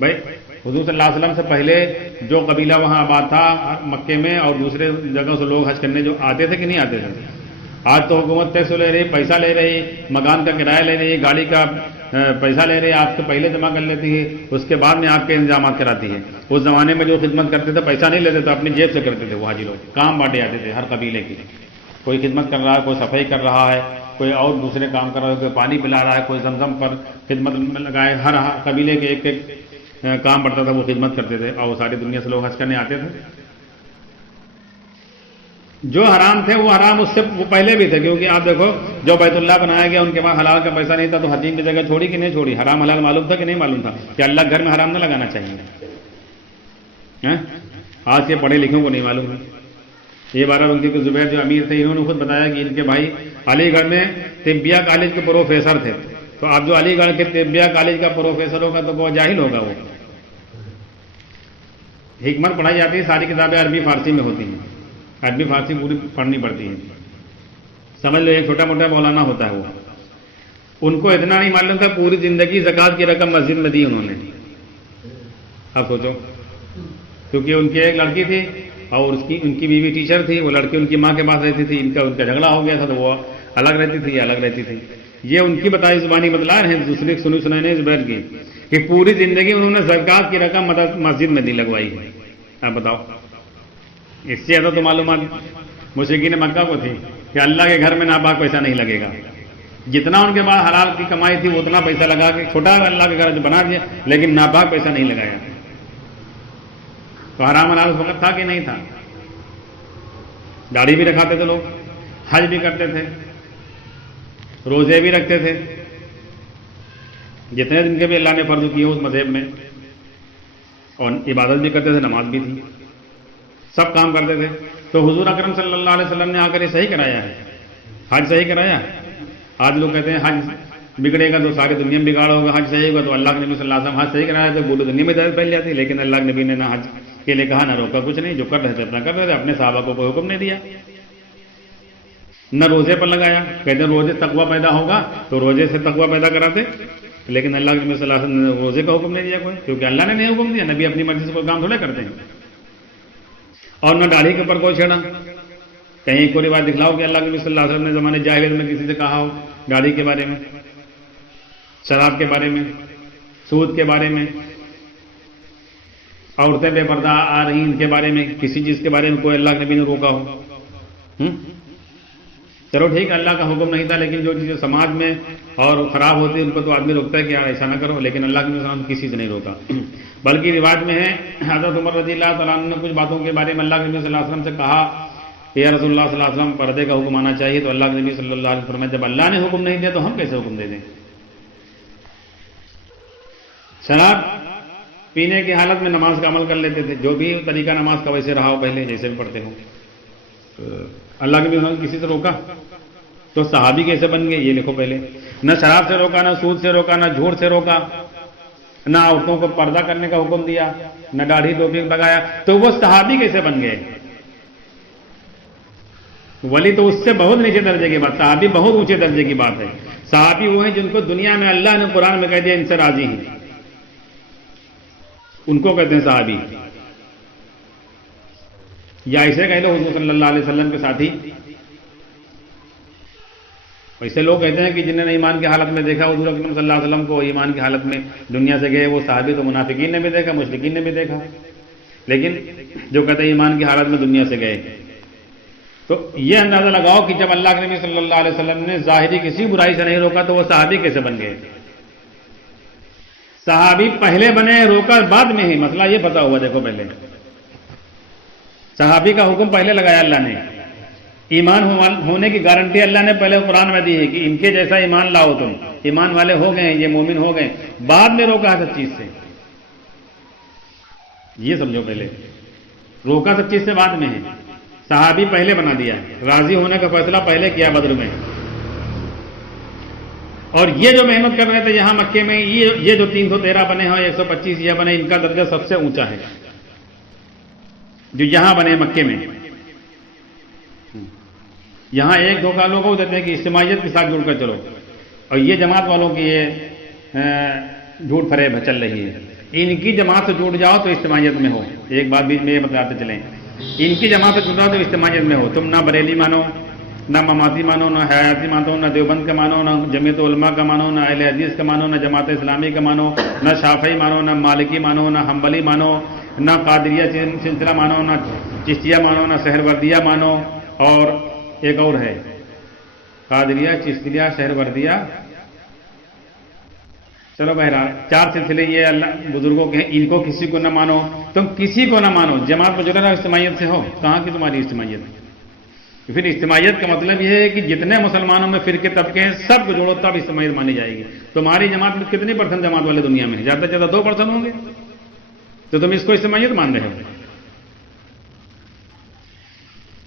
بھائی حضور صلی اللہ علیہ وسلم سے پہلے جو قبیلہ وہاں آباد تھا مکے میں اور دوسرے جگہوں سے لوگ حج کرنے جو آتے تھے کہ نہیں آتے تھے؟ آج تو حکومت ٹیکس لے رہی، پیسہ لے رہی، مکان کا کرایہ لے رہی، گاڑی کا پیسہ لے رہی، آپ سے پہلے جمع کر لیتی ہے، اس کے بعد میں آپ کے انتظامات کراتی ہے۔ اس زمانے میں جو خدمت کرتے تھے پیسہ نہیں لیتے تھے، اپنی جیب سے کرتے تھے، وہ حاجی لوگ کام بانٹے آتے تھے ہر قبیلے کی، کوئی خدمت کر رہا ہے، کوئی صفائی کر رہا ہے، کوئی اور دوسرے کام کر رہا ہے، کوئی پانی پلا رہا ہے، کوئی زمزم پر خدمت میں لگائے، ہر قبیلے کے ایک ایک کام پڑتا تھا، وہ خدمت کرتے تھے، اور وہ ساری دنیا سے لوگ حج کرنے آتے تھے۔ جو حرام تھے وہ حرام اس سے وہ پہلے بھی تھے، کیونکہ آپ دیکھو جو بیت اللہ بنایا گیا ان کے پاس حلال کا پیسہ نہیں تھا، تو حجین کی جگہ چھوڑی کہ نہیں چھوڑی؟ حرام حلال معلوم تھا کہ نہیں معلوم تھا کہ اللہ گھر میں حرام نہ لگانا چاہیے؟ آج کے پڑھے لکھوں کو نہیں معلوم ہے۔ یہ بارہ بنکی کے زبیر جو امیر تھے، انہوں نے خود بتایا کہ ان کے بھائی علی گڑھ میں طبیہ کالج کے پروفیسر تھے، تو آپ جو علی گڑھ کے طبیہ کالج کا پروفیسر ہوگا تو وہ جاہل ہوگا، وہ حکمت پڑھائی جاتی ہے، ساری کتابیں عربی فارسی میں ہوتی ہیں، عربی فارسی پوری پڑھنی پڑتی ہے، سمجھ لو ایک چھوٹا موٹا مولانا ہوتا ہے، وہ ان کو اتنا نہیں معلوم تھا پوری زندگی زکوٰۃ کی رقم مسجد میں دی انہوں نے۔ اب سوچو، کیونکہ ان کی ایک لڑکی تھی اور ان کی بیوی ٹیچر تھی، وہ لڑکی ان کی ماں کے پاس رہتی تھی، ان کا جھگڑا ہو گیا تھا تو وہ الگ رہتی تھی، یہ الگ رہتی تھی۔ یہ ان کی بتائی زبانی بتلا رہے ہیں، دوسری سنی سنائی زبیر کی، کہ پوری زندگی انہوں نے زکوٰۃ کی رقم مسجد میں دی لگوائی ہے۔ آپ بتاؤ، اس سے زیادہ تو معلومات مشرکین مکہ کو تھی کہ اللہ کے گھر میں ناپاک پیسہ نہیں لگے گا، جتنا ان کے پاس حلال کی کمائی تھی اتنا پیسہ لگا کے چھوٹا اللہ کے گھر بنا دیا، لیکن ناپاک پیسہ نہیں لگایا۔ تو حرام حلال اس وقت تھا کہ نہیں تھا؟ داڑھی بھی رکھاتے تھے لوگ، حج بھی کرتے تھے، روزے بھی رکھتے تھے، جتنے دن کے بھی اللہ نے فرض کیے اس مذہب میں، اور عبادت بھی کرتے تھے، نماز بھی تھی، سب کام کرتے تھے۔ تو حضور اکرم صلی اللہ علیہ وسلم نے آ کر یہ صحیح کرایا ہے، حج صحیح کرایا۔ آج لوگ کہتے ہیں حج بگڑے گا تو ساری دنیا میں بگاڑ ہوگا، حج صحیح ہوگا تو اللہ کے نبی صلی اللہ علیہ وسلم حج صحیح کرایا تو پوری دنیا میں ہدایت پھیل جاتی، لیکن اللہ کے نبی نے نہ حج کے لیے کہا، نہ روکا، کچھ نہیں، جو کر رہے تھے اپنا کر رہے تھے، اپنے صحابہ کو کوئی حکم نہیں دیا، نہ روزے پر لگایا۔ کہتے ہیں روزے تقویٰ پیدا ہوگا تو روزے سے تقویٰ پیدا کراتے، لیکن اللہ کے نبی صلی اللہ علیہ وسلم نے روزے کا حکم نہیں دیا کوئی، کیونکہ اللہ نے نہیں حکم دیا، نبی اپنی مرضی سے کوئی کام تھوڑے کرتے ہیں۔ اور نہ داڑھی کے اوپر کوئی چھیڑا، کہیں کوئی روایت دکھلاؤ کہ اللہ کے نبی صلی اللہ علیہ وسلم نے زمانے جاہلیت میں کسی سے کہا ہو داڑھی کے بارے میں، شراب کے بارے میں، سود کے بارے میں، عورتیں بے پردہ آ رہی ان کے بارے میں، کسی چیز کے بارے میں کوئی اللہ کے نبی نے روکا ہو؟ چلو ٹھیک ہے، اللہ کا حکم نہیں تھا، لیکن جو چیزیں سماج میں اور خراب ہوتی ہے ان کو تو آدمی روکتا ہے کہ یار ایسا نہ کرو، لیکن اللہ کے نبی صلی اللہ علیہ وسلم کسی سے نہیں روکا۔ بلکہ روایت میں ہے حضرت عمر رضی اللہ تعالیٰ عنہ نے کچھ باتوں کے بارے میں اللہ کے نبی صلی اللہ علیہ وسلم سے کہا کہ یا رسول اللہ صلی اللہ علیہ وسلم پردے کا حکم آنا چاہیے، تو اللہ کے نبی صلی اللہ علیہ وسلم جب اللہ نے حکم نہیں دیا تو ہم کیسے حکم دے دیں؟ شراب پینے کی حالت میں نماز کا عمل کر لیتے تھے، جو بھی طریقہ نماز کا ویسے رہا ہو پہلے جیسے بھی پڑھتے ہوں، اللہ کے نبی کسی سے روکا تو صحابی کیسے بن گئے یہ لکھو پہلے۔ نہ شراب سے روکا، نہ سود سے روکا، نہ جھوٹ سے روکا، نہ عورتوں کو پردہ کرنے کا حکم دیا، نہ داڑھی ٹوپی لگایا، تو وہ صحابی کیسے بن گئے؟ ولی تو اس سے بہت نیچے درجے کی بات، صحابی بہت اونچے درجے کی بات ہے۔ صحابی وہ ہیں جن کو دنیا میں اللہ نے قرآن میں کہہ دیا ان سے راضی ہیں، ان کو کہتے ہیں صحابی، یا اسے کہہ لو حضور صلی اللہ علیہ وسلم کے ساتھی۔ ایسے لوگ کہتے ہیں کہ جنہوں نے ایمان کی حالت میں دیکھا حضور اکرم صلی اللہ علیہ وسلم کو، ایمان کی حالت میں دنیا سے گئے، وہ صحابی تو منافقین نے بھی دیکھا، مشرکین نے بھی دیکھا، لیکن جو کہتے ہیں ایمان کی حالت میں دنیا سے گئے، تو یہ اندازہ لگاؤ کہ جب اللہ کے نبی صلی اللہ علیہ وسلم نے ظاہری کسی برائی سے نہیں روکا تو وہ صحابی کیسے بن گئے؟ صحابی پہلے بنے، روکا بعد میں ہی، مسئلہ یہ پتا ہوا۔ دیکھو پہلے صحابی کا حکم پہلے لگایا اللہ نے، ایمان ہونے کی گارنٹی اللہ نے پہلے قرآن میں دی ہے کہ ان کے جیسا ایمان لاؤ، تم ایمان والے ہو گئے، یہ مومن ہو گئے، بعد میں روکا سب چیز سے، یہ سمجھو، پہلے روکا سب چیز سے بعد میں ہے، صحابی پہلے بنا دیا، راضی ہونے کا فیصلہ پہلے کیا بدر میں۔ اور یہ جو محنت کر رہے تھے یہاں مکے میں، یہ جو 313 بنے ہیں، 125 یہ بنے، ان کا درجہ سب سے اونچا ہے جو یہاں بنے مکے میں۔ یہاں ایک دھوکہ لوگوں کو دیتے ہیں کہ اجتماعیت کے ساتھ جڑ کر چلو، اور یہ جماعت والوں کی یہ جھوٹ فریب چل رہی ہے. ان کی جماعت سے جڑ جاؤ تو اجتماعیت میں ہو. ایک بات بیچ میں یہ بتاتے چلیں, ان کی جماعت سے جڑ جاؤ تو اجتماعیت میں ہو. تم نہ بریلی مانو, نہ مماتی مانو, نہ حیاتی مانو, نہ دیوبند کا مانو, نہ جمعیت علماء کا مانو, نہ اہل حدیث کا مانو, نہ جماعت اسلامی کا مانو, نہ شافعی مانو, نہ مالکی مانو, نہ حنبلی مانو, نہ قادریہ سلسلہ مانو, نہ چشتیہ مانو, نہ سہروردیہ مانو. اور ایک اور ہے قادریہ, چشتیہ, سہروردیہ, چلو بہرحال 4 سلسلے یہ اللہ بزرگوں کے ہیں. ان کو کسی کو نہ مانو, تم کسی کو نہ مانو, جماعت میں جڑے رہو, اجتماعیت سے ہو. کہاں کی تمہاری اجتماعیت؟ پھر اجتماعیت کا مطلب یہ ہے کہ جتنے مسلمانوں میں فرقے طبقے ہیں سب کو جوڑو تب اجتماعیت مانی جائے گی. تمہاری جماعت میں کتنی % جماعت والے دنیا میں ہیں؟ زیادہ سے زیادہ 2% ہوں گے, تو تم اس کو اجتماعیت مان رہے ہو.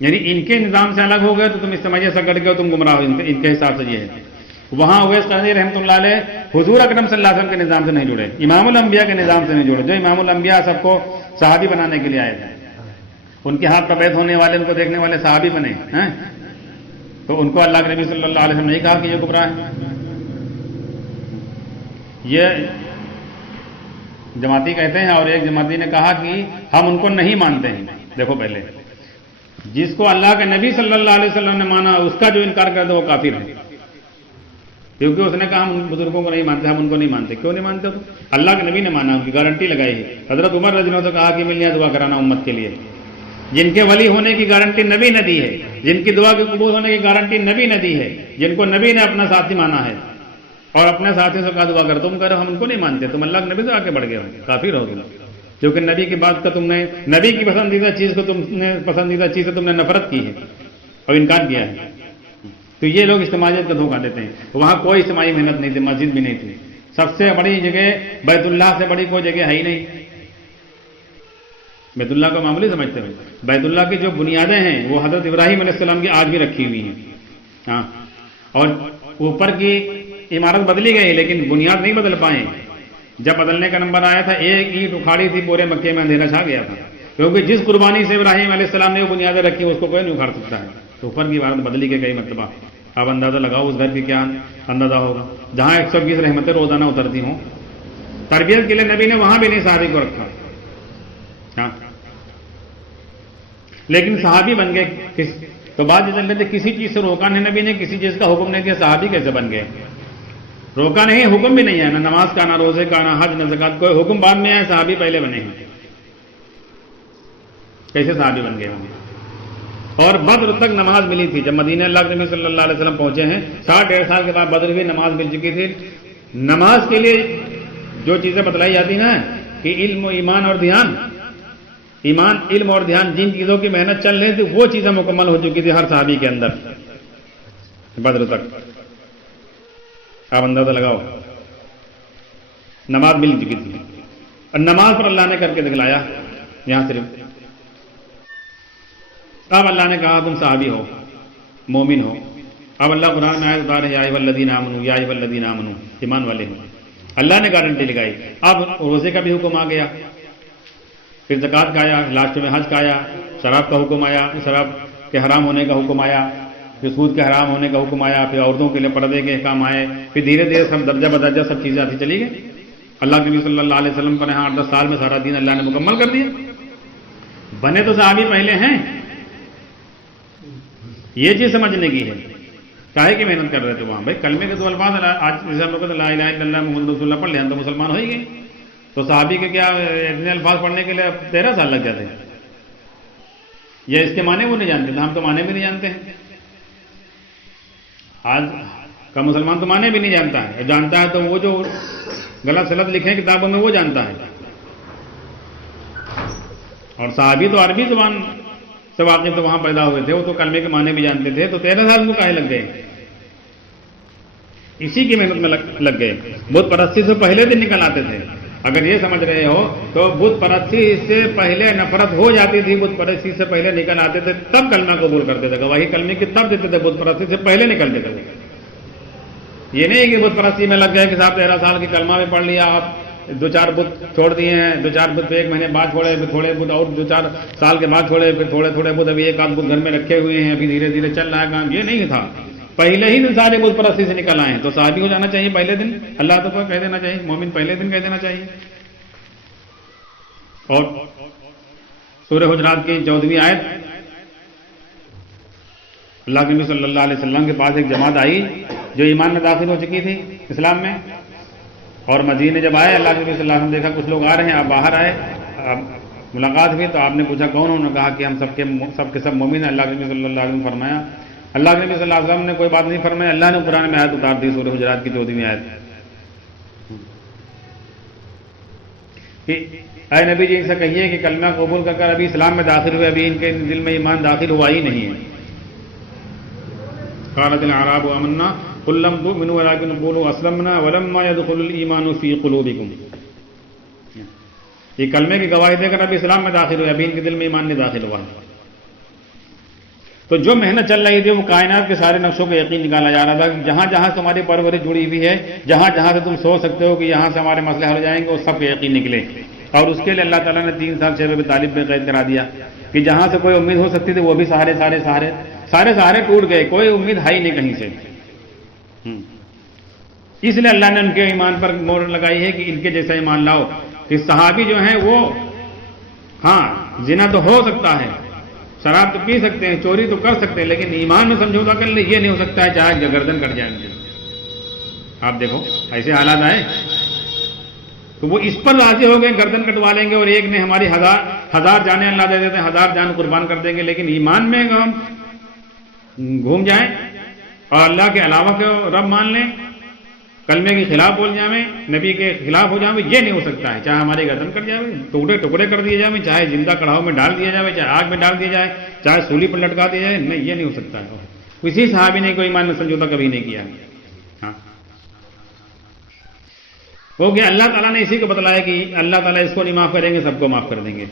یعنی ان کے نظام سے الگ ہو گئے تو تم اجتماعیت سے کٹ گئے, تم گمراہ ہو. ان کے حساب سے یہ ہے. وہاں اویس قرنی رحمۃ اللہ علیہ حضور اکرم صلی اللہ علیہ وسلم کے نظام سے نہیں جڑے, امام الانبیاء کے نظام سے نہیں جڑے. جو امام الانبیاء سب کو صحابی بنانے کے لیے آئے تھے, ان کے ہاتھ کا بیعت ہونے والے, ان کو دیکھنے والے صحابی بنے ہیں, تو ان کو اللہ کے نبی صلی اللہ علیہ وسلم نے نہیں کہا کہ یہ گمراہ ہے. یہ جماعتی کہتے ہیں. اور ایک جماعتی نے کہا کہ ہم ان کو نہیں مانتے ہیں. دیکھو پہلے جس کو اللہ کے نبی صلی اللہ علیہ وسلم نے مانا اس کا جو انکار کر دے وہ کافر ہے, کیونکہ اس نے کہا ہم بزرگوں کو نہیں مانتے, ہم ان کو نہیں مانتے. کیوں نہیں مانتے؟ تو اللہ کے نبی نے مانا, ان کی گارنٹی لگائی ہے. حضرت عمر رضی اللہ عنہ سے کہا کہ ملیا دعا کرانا امت کے لیے. جن کے ولی ہونے کی گارنٹی نبی نے دی ہے, جن کی دعا کے قبول ہونے کی گارنٹی نبی نے دی ہے, جن کو نبی نے اپنا ساتھی مانا ہے اور اپنے ساتھی سے کہا دعا کر, تم کرو, ہم ان کو نہیں مانتے, تم اللہ کے نبی سے آگے بڑھ گئے ہو, کافر ہو گئے. کیونکہ نبی کی بات کا تم نے, نبی کی پسندیدہ چیز کو تم نے, پسندیدہ چیز سے تم نے نفرت کی ہے اور انکار کیا ہے. تو یہ لوگ اجتماعیت کا دھوکہ دیتے ہیں. وہاں کوئی اجتماعی محنت نہیں تھی, مسجد بھی نہیں تھی. سب سے بڑی جگہ بیت اللہ سے بڑی کوئی جگہ ہے ہی نہیں. بیت اللہ کو معمولی سمجھتے ہیں. بیت اللہ کی جو بنیادیں ہیں وہ حضرت ابراہیم علیہ السلام کی آج بھی رکھی ہوئی ہیں. ہاں, اور اوپر کی عمارت بدلی گئی لیکن بنیاد نہیں بدل پائے. جب بدلنے کا نمبر آیا تھا ایک اینٹ اکھاڑی تھی, پورے مکے میں اندھیرا چھا گیا تھا, کیونکہ جس قربانی سے ابراہیم علیہ السلام نے وہ بنیادیں رکھی اس کو کوئی نہیں اکھاڑ سکتا ہے. تو اوپر کی عمارت بدلی گئی کئی مرتبہ. اب اندازہ لگاؤ اس گھر کی کیا اندازہ ہوگا جہاں 120 رحمتیں روزانہ اترتی ہوں. تربیت کے لیے نبی نے وہاں بھی نہیں صحابی کو رکھا. ہاں, لیکن صحابی بن گئے. تو بات یہ چل رہے تھے کسی چیز سے روکا نہیں نبی نے, کسی چیز کا حکم نہیں دیا, صحابی کیسے بن گئے؟ روکا نہیں, حکم بھی نہیں ہے, نہ نماز کا, نہ روزے کا, نہ حج, نہ زکات. کوئی حکم بعد میں آیا, صحابی پہلے بنے ہیں. کیسے صحابی بن گئے ہوں گے؟ اور بدر تک نماز ملی تھی. جب مدینہ اللہ کے نبی صلی اللہ علیہ وسلم پہنچے ہیں 60-1.5 سال کے بعد بدر بھی نماز مل چکی تھی. نماز کے لیے جو چیزیں بتلائی جاتی نا کہ علم و ایمان اور دھیان, ایمان, علم اور دھیان, جن چیزوں کی محنت چل رہی تھی وہ چیزیں مکمل ہو چکی تھی ہر صحابی کے اندر بدر تک. آپ اندازہ لگاؤ, نماز مل چکی تھی. اور نماز پر اللہ نے کر کے دکھلایا یہاں صرف. اب اللہ نے کہا تم صحابی ہو, مومن ہو. اب اللہ قرآن میں آیت بتا رہے ہیں یا ایھا الذین آمنوا, یا ایھا الذین آمنوا, ایمان والے ہو. اللہ نے گارنٹی لگائی. اب روزے کا بھی حکم آ گیا, پھر زکات کا آیا, لاسٹ میں حج کا آیا, شراب کا حکم آیا, شراب کے حرام ہونے کا حکم آیا, پھر سود کے حرام ہونے کا حکم آیا, پھر عورتوں کے لیے پردے کے احکام آئے, پھر دھیرے دھیرے سب درجہ بدرجہ سب چیزیں آتی چلی گئی. اللہ کے نبی صلی اللہ علیہ وسلم پر 8-10 سال میں سارا دین اللہ نے مکمل کر دیا. بنے تو صحابی پہلے ہیں. یہ چیز سمجھنے کی ہے. کاہے کی محنت کر رہے تھے وہاں؟ بھائی کلمے کے 2 الفاظ آج جیسے ہم لوگ لا الہ الا اللہ محمد رسول اللہ پڑھ لیں تو مسلمان ہو ہی گئے. تو صحابی کے کیا اتنے الفاظ پڑھنے کے لیے 13 سال لگ جاتے ہیں. یا اس کے معنی وہ نہیں جانتے تھے, ہم تو معنی بھی نہیں جانتے ہیں. آج کا مسلمان تو معنی بھی نہیں جانتا ہے, جانتا ہے تو وہ جو غلط سلط لکھے ہیں کتابوں میں وہ جانتا ہے. اور صحابی تو عربی زبان سے واقف تو وہاں پیدا ہوئے تھے, وہ تو کلمے کے معنی بھی جانتے تھے. تو 13 سال کو کاہے لگ گئے؟ اسی کی محنت میں لگ گئے. بت پرستی سے پہلے دن نکل آتے تھے. اگر یہ سمجھ رہے ہو تو بت پرستی سے پہلے نفرت ہو جاتی تھی, بت پرستی سے پہلے نکل آتے تھے, تب کلمہ قبول کرتے تھے, گواہی کلمے کی تب دیتے تھے, بت پرستی سے پہلے نکلتے تھے. یہ نہیں کہ بت پرستی میں لگ گئے کہ صاحب 13 سال کی کلمہ بھی پڑھ لیا, آپ 2-4 بت چھوڑ دیے ہیں, 2-4 بت 1 مہینے بعد چھوڑے, پھر تھوڑے بت اور 2-4 سال کے بعد چھوڑے, پھر تھوڑے بت ابھی 1 آدھ بت گھر میں رکھے ہوئے ہیں, ابھی دھیرے دھیرے چل رہا ہے کام. یہ نہیں تھا. پہلے ہی دن سارے بت پرستی سے نکل آئے ہیں تو صحابی ہو جانا چاہیے پہلے دن، اللہ تعالیٰ کہہ دینا چاہیے، مومن پہلے دن کہہ دینا چاہیے۔ اور سورہ حجرات کی 14ویں آیت، اللہ کے نبی صلی اللہ علیہ وسلم کے پاس ایک جماعت آئی جو ایمان میں داخل ہو چکی تھی اسلام میں، اور مدینے جب آئے اللہ کے نبی صلی اللہ علیہ وسلم دیکھا کچھ لوگ آ رہے ہیں، آپ باہر آئے، ملاقات ہوئی تو آپ نے پوچھا کون؟ انہوں نے کہا کہ ہم سب کے سب مومن ہیں۔ اللہ کے نبی صلی اللہ علیہ وسلم فرمایا، اللہ کے نبی صلی اللہ علیہ وسلم نے کوئی بات نہیں فرمائی، اللہ نے قرآن میں آیت اتار دی سورہ حجرات کی 14ویں آیت کہ اے نبی جی ان سے کہیے کہ کلمہ قبول کر ابھی اسلام میں داخل ہوئے، ابھی ان کے دل میں ایمان داخل ہوا ہی نہیں ہے۔ قالت الاعراب آمنا قل لم تؤمنوا ولكن قولوا اسلمنا ولما يدخل الايمان في قلوبكم، یہ کلمے کی گواہی دے کر ابھی اسلام میں داخل ہوئے، ابھی ان کے دل میں ایمان نہیں داخل ہوا۔ تو جو محنت چل رہی تھی وہ کائنات کے سارے نقشوں کو یقین نکالا جا رہا تھا کہ جہاں جہاں سے ہماری پرورش جڑی ہوئی ہے، جہاں جہاں سے تم سوچ سکتے ہو کہ یہاں سے ہمارے مسئلے حل ہو جائیں گے، وہ سب یقین نکلے۔ اور اس کے لیے اللہ تعالیٰ نے 3 سال شیخ ابی طالب میں قید کرا دیا کہ جہاں سے کوئی امید ہو سکتی تھی وہ بھی سارے ٹوٹ گئے، کوئی امید ہے ہی نہیں کہیں سے۔ اس لیے اللہ نے ان کے ایمان پر مہر لگائی ہے کہ ان کے جیسا ایمان لاؤ کہ صحابی جو ہیں وہ ہاں زنا تو ہو سکتا ہے، شراب تو پی سکتے ہیں، چوری تو کر سکتے ہیں، لیکن ایمان میں سمجھوتا کر لیں یہ نہیں ہو سکتا ہے چاہے گردن کٹ جائیں گے۔ آپ دیکھو ایسے حالات آئے تو وہ اس پر راضی ہو گئے گردن کٹوا لیں گے، اور ایک نے ہماری ہزار جانیں اللہ دے دیتے ہیں، 1000 جان قربان کر دیں گے، لیکن ایمان میں ہم گھوم جائیں اور اللہ کے علاوہ کے رب مان لیں، کلمے کے خلاف بول جائیں، نبی کے خلاف ہو جائیں، یہ نہیں ہو سکتا ہے، چاہے ہماری گردن کٹ جائے، ٹکڑے ٹکڑے کر دیے جائیں، چاہے زندہ کڑھاؤ میں ڈال دیا جائے، چاہے آگ میں ڈال دیا جائے، چاہے سولی پر لٹکا دیا جائے، نہیں یہ نہیں ہو سکتا ہے۔ کسی صحابی نے کوئی ایمان میں سمجھوتا کبھی نہیں کیا۔ ہاں وہ کہ اللہ تعالیٰ نے اسی کو بتلایا کہ اللہ تعالیٰ اس کو نہیں معاف کریں گے، سب کو معاف کر دیں گے۔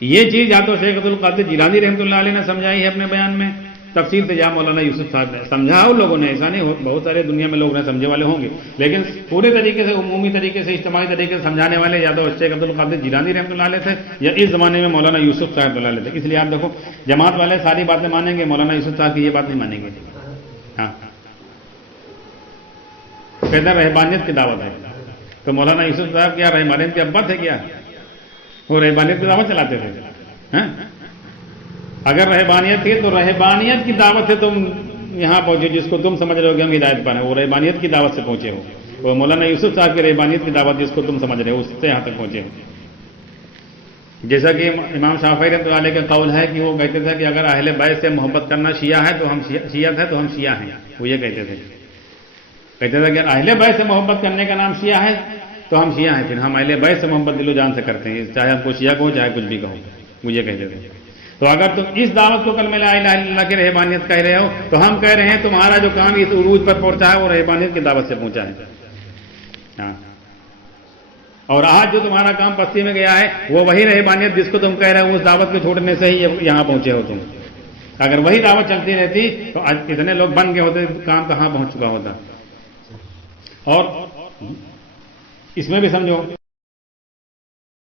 یہ چیز یا تو شیخ عبد القادر جیلانی رحمۃ اللہ علیہ نے سمجھائی ہے اپنے بیان میں، تفسیر سے جہاں مولانا یوسف صاحب نے سمجھا، ان لوگوں نے، ایسا نہیں ہو، بہت سارے دنیا میں لوگ ہیں سمجھے والے ہوں گے، لیکن پورے طریقے سے عمومی طریقے سے اجتماعی طریقے سے سمجھانے والے یا تو شیخ عبد القادر جیلانی رحمۃ اللہ علیہ تھے یا اس زمانے میں مولانا یوسف صاحب اللہ علیہ تھے۔ اس لیے آپ دیکھو جماعت والے ساری باتیں مانیں گے، مولانا یوسف صاحب کی یہ بات نہیں مانیں گے۔ ہاں کہتے ہیں رہبانیت کی دعوت ہے، تو مولانا یوسف صاحب کیا رہبانیت کے ابا تھے کیا؟ وہ رہبانیت کی دعوت چلاتے تھے؟ اگر رہبانیت تھی تو رہبانیت کی دعوت سے تم یہاں پہنچے، جس کو تم سمجھ رہے ہو کہ ہم ہدایت پر ہیں، وہ رہبانیت کی دعوت سے پہنچے ہو۔ وہ مولانا یوسف صاحب کی رہبانیت کی دعوت جس کو تم سمجھ رہے ہو اس سے یہاں تک پہنچے ہو۔ جیسا کہ امام شافعی رحمۃ اللہ علیہ کا قول ہے کہ وہ کہتے تھے کہ اگر اہل بیت سے محبت کرنا شیعہ ہے تو ہم شیعہ ہے تو ہم شیعہ ہیں، وہ یہ کہتے تھے کہ اگر اہل بیت سے محبت کرنے کا نام شیعہ ہے تو ہم شیعہ ہیں، پھر ہم اہل بیت سے محبت دل و جان سے کرتے ہیں، چاہے ہم کو شیعہ کہو چاہے کچھ بھی کہو، وہ یہ کہتے تھے۔ تو اگر تم اس دعوت کو کلمہ لا الہ الا اللہ کی رہبانیت کہہ رہے ہو تو ہم کہہ رہے ہیں تمہارا جو کام اس عروج پر پہنچا ہے وہ رہبانیت کی دعوت سے پہنچا ہے۔ ہاں اور آج جو تمہارا کام پستی میں گیا ہے وہ وہی رہبانیت جس کو تم کہہ رہے ہو اس دعوت کو چھوڑنے سے ہی یہاں پہنچے ہو تم۔ اگر وہی دعوت چلتی رہتی تو آج اتنے لوگ بن گئے ہوتے، کام کہاں پہنچ چکا ہوتا۔ اور اس میں بھی سمجھو